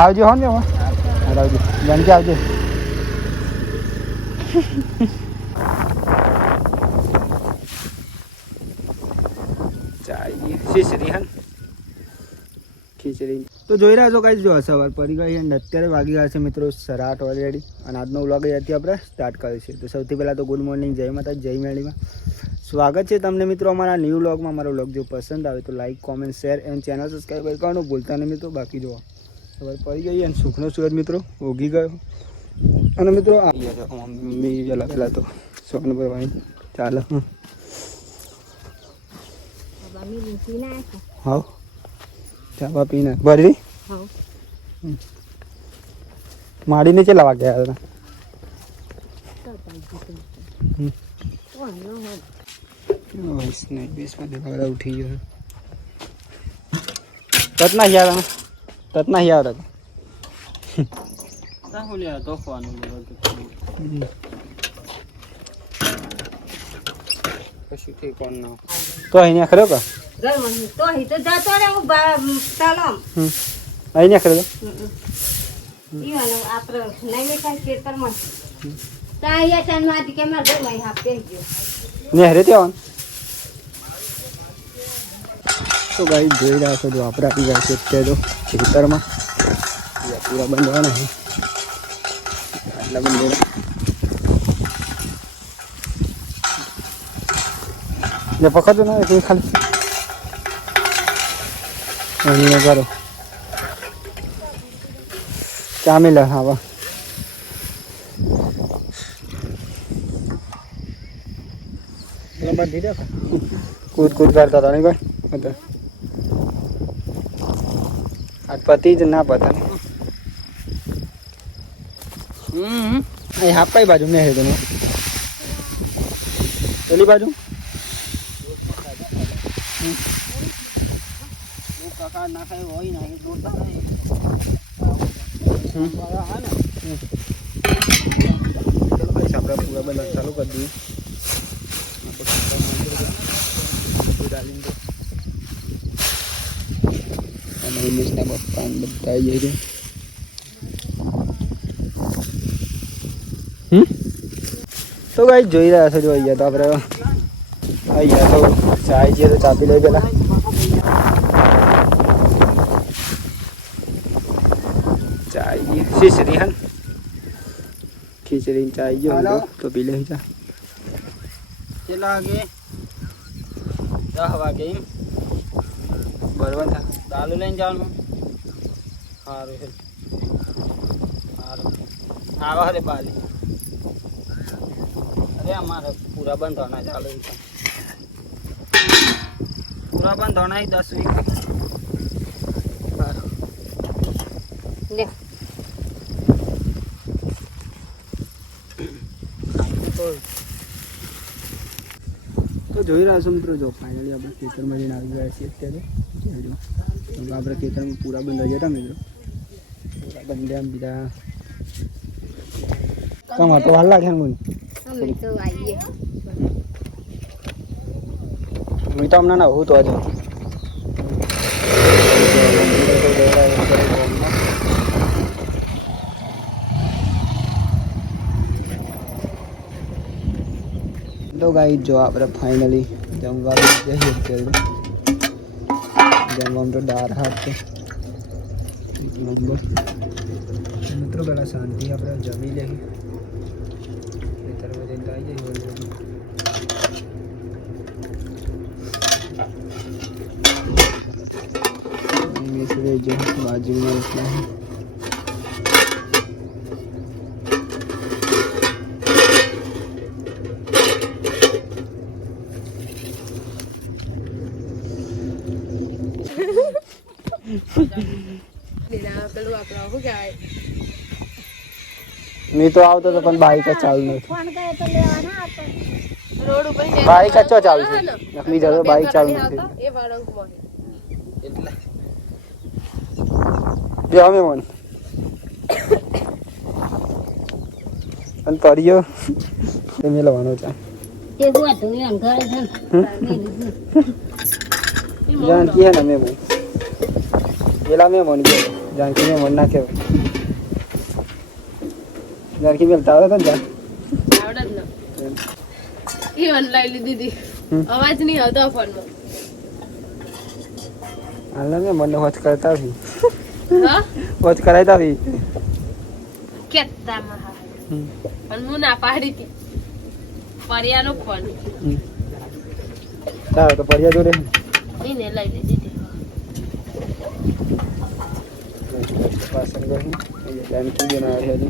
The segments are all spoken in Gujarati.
આવજો હો ને હવે આવજો જાણકે આવજો ચાય શીશરી હન ખીચડી તો જોઈ રહ્યા છો કઈ જો સવાર પડી ગઈ અને અત્યારે વાગી ગયા છે મિત્રો 8:30 ઓલરેડી અને આજનો વ્લોગ અહીંયાથી આપણે સ્ટાર્ટ કરીએ છીએ તો સૌથી પહેલાં તો ગુડ મોર્નિંગ જય માતા જય મેળીમાં સ્વાગત છે તમને મિત્રો અમારા ન્યૂ વ્લોગમાં. મારો વ્લોગ જો પસંદ આવે તો like comment share and channel subscribe કરવાનું ભૂલતા નહીં મિત્રો. બાકી જો સવાર પડી ગઈ અને સુખનો સૂરજ મિત્રો ઉગી ગયો અને મિત્રો મમ્મી પહેલાં પહેલાં તો સોનું ભાઈ ચાલો હા ચા પીને ભરી માડીને ચેલા વાગ્યા હતા ઉઠી ગયો તતના યાર તતના યાર તો અહીંયા ખરો કા તો અહીં તો જતો રે ચાલો અહીંયા ખરો ઈવાનો આપરો નહીં મેઠા ખેતરમાં તાયા ચાંદમાંથી કે માર ભાઈ મહી આપે ગયો ને હરે તે આવ તો ગાઈ જોઈ રહ્યા છો જો આપણે આપી ગયા છે તે તો ખેતરમાં પૂરા બંધવાના છે આટલા બંધ ને પકડજો ના એ ખાલી અહીં કરો ચામી લે હા કૂદ કૂદ કરતા હતા નહીં કોઈ આજ પતિ જ ના પતા અહીં હાપાઈ બાજુ મેં હેતું પેલી બાજુ નાખાય હોય ને આપણે પૂરા બધા ચાલુ કરી દઈએ અને ઇંગ્લિશના પપ્પા બધા આવી જાય તો કઈ જોઈ રહ્યા છો જો અહીંયા તો આપણે અહીંયા તો ચાય છે તો ચા પી લઈ પેલા ચાય શીશરી હન ખીચડી ચાય જો તો પી લઈ જા કેટલા વાગે 10 વાગે બરોબર થા દાલુ લઈને જવાનું સારું છે સારું આવા હરે બાલી અરે અમારે પૂરા બંધ હોના ચાલુ પૂરા બંધ હોના 10 વીક લે તો જોઈ રહ્યા છો મિત્રો જો ફાઇનલી આપણે ખેતરમાં જઈને આવી ગયા છીએ અત્યારે આપણે ખેતરમાં પૂરા બંધ જતા મિત્રો પૂરા બંધ આમ બીજા ટમાટો હાલ લાગે મને હું તો હમણાં ના હું તો આજે તો ગાઈ જો આપણે ફાઇનલી જમવા જઈએ અત્યારે જમવામાં તો દાળ હાથ છે મિત્રો પહેલાં શાંતિ આપણે જમી લઈએ ખેતરમાં જઈને આવી જઈએ બાજુમાં એટલા મેં તો આવતો તો પણ બાઈક જ ચાલુ નથી બાઈક જ ચાલુ છે નકલી જતો બાઈક ચાલુ નથી એટલે અમે મન અને તળિયો તમે લેવાનો છે जानती है ना मैं वो जेला में बन गया જાનકીને મન ના કહેવાય. જાનકી બેન તાવડે તો જા આવડે જ ન એ ઓનલાઈન લીધી હતી. અવાજ નહીં આવતો ફોનમાં. હાલ ને મને વોચ કરતા આવી હા વોચ કરાયતા આવી કેતા મહા પણ હું ના પાડી હતી. પરિયાનો ફોન તારો તો પરિયા જોડે એને લઈ લીધી હતી. પાસન ગઈ એ જાનકી બેન આવે છે.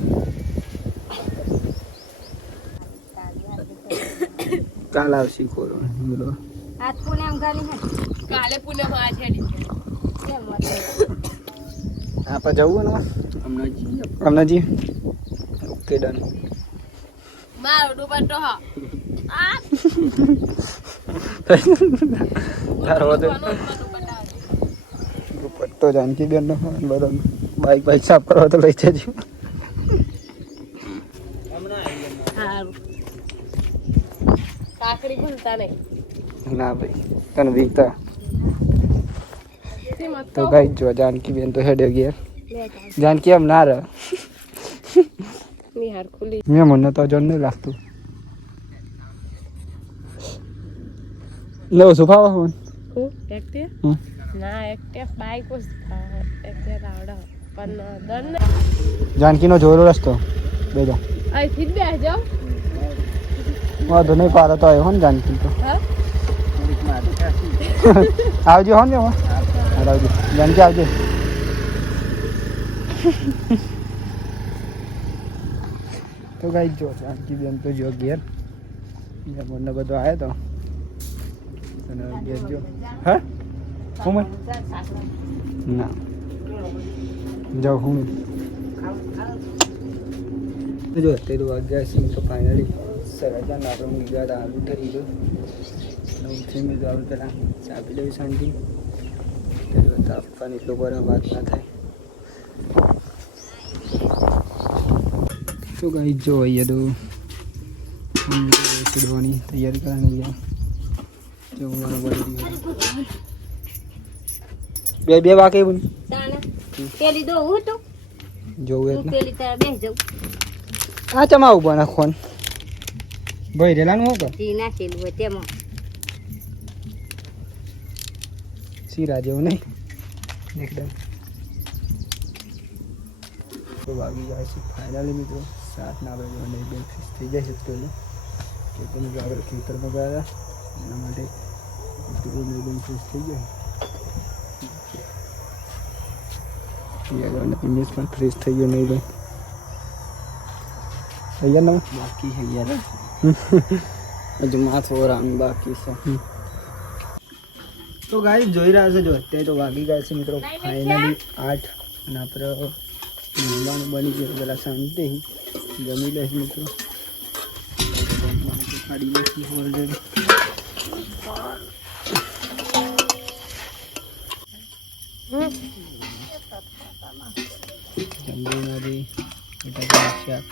કાલ આવશી ખોલો બોલો આજ પુણે એમ ગાલી હે કાલે પુણે માં આ છેડી કેમ મત આપણે જવું ને હમણાં જી ઓકે ડન. મારો દુપટ્ટો હા આ તારો વધુ દુપટ્ટો જાનકી બેન નો બધો બાઈક સાફ કરવા તો લઈ જજો. સારું કાકડી ભૂલતા નહીં. ના ભાઈ તને વીકતા તેમાં તો કઈ જો જાનકી બેન તો હેડે ગયા. જાનકી એમ ના રહે નિહાર ખુલી મેં મને તો જણ નહીં લાગતું. લો સુફાવા ફોન હું એકતે ના એકતે બાઈક was એકતે આવડે પણ દન જાનકીનો જોરો રસ્તો બેજો અહીંથી જ બેસજો. વાંધો નહીં પારો તો આવ્યો હો ને જાનકી તો હા આવજો હો ને આવજો જાનકી આવજો. તો ગાઈ જો જાનકી બેન તો જો ઘેર મને બધો આવ્યો તો અને ઘેર જો હા હું ના જાઉં હું જો અત્યારે વાગ્યા છે તો ફાઇનલી સરાજાને આપણે મૂકી ગયા હતા આલુ થઈ ગયો ઉઠી મેં તો આપણે પહેલાં ચાપી દેવી શાંતિ તાપવાની એટલો બરાબર વાત ના થાય. તો ગાઈ જો અહીંયા તો ચડવાની તૈયારી કરવાની ગયા જમવાનું બની બે બે વાગે બની તાને પેલી દો હું તો જોવું હું એટલે પેલી તારે બેસ જાઉં આ ચમા ઉભા નાખવાનું ભાઈ રેલાનું હોતો જી નાખેલું હોય તેમાં શીરા જેવું નહીં એકદમ. તો વાગી જાય છે ફાઇનલી મિત્રો 7 ના વાગે અને એકદમ ફિક્સ થઈ જાય છે. તો કે તમે આગળ ખેતરમાં ગયા હતા એના માટે એકદમ ફિક્સ થઈ જાય. ઇમેજ પણ ફ્રેશ થઈ ગયો નહીં ભાઈ તૈયાર ના બાકી છે યાર હજુ માથું રામ બાકી છે. તો ગાઈ જોઈ રહ્યા છે જો અત્યારે તો વાગી ગયા છે મિત્રો ફાઇનલી 8 અને આપણે જમવાનું બની ગયું પેલા શાંતિ જમી લઈશ મિત્રો કાઢી લઈશું ઓલરેડી. જમવામાંથી બટાકા શાક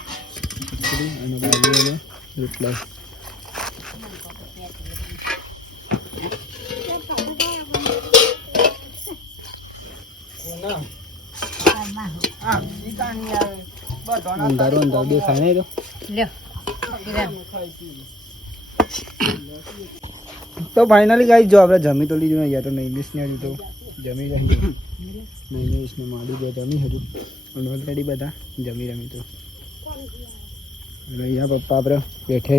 ખીચડી અને બાજરીનો રોટલા. અંધારો અંધારો દેખાય નહીં તો ફાઇનલી ગાઈ જો આપણે જમી તો લીધું યા તો ઇંગ્લિશ ને હજુ તો જમી રહી ઇંગ્લિશ ને માડી ગયો જમી હજુ અને ઓલરેડી બધા જમી રમી તો અહીંયા પપ્પા આપણે બેઠે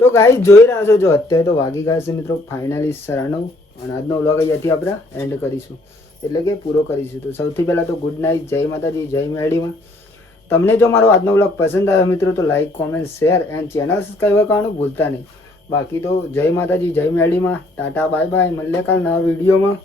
તો ગાઈ જોઈ રહ્યા છો જો અત્યારે તો વાગી ગયા છે મિત્રો ફાઇનલી 9:30 અને આજનો વ્લોગ અહીંયાથી આપણે એન્ડ કરીશું એટલે કે પૂરો કરીશું. તો સૌથી પહેલાં તો ગુડ નાઇટ, જય માતાજી, જય મેરડીમાં. તમને જો મારો આજનો વ્લોગ પસંદ આવ્યો મિત્રો તો like comment share and channel subscribe કરવાનું ભૂલતા નહીં. બાકી તો જય માતાજી, જય મેરડીમાં, ટાટા બાય બાય, મળીએ કાલ નવા વિડીયોમાં.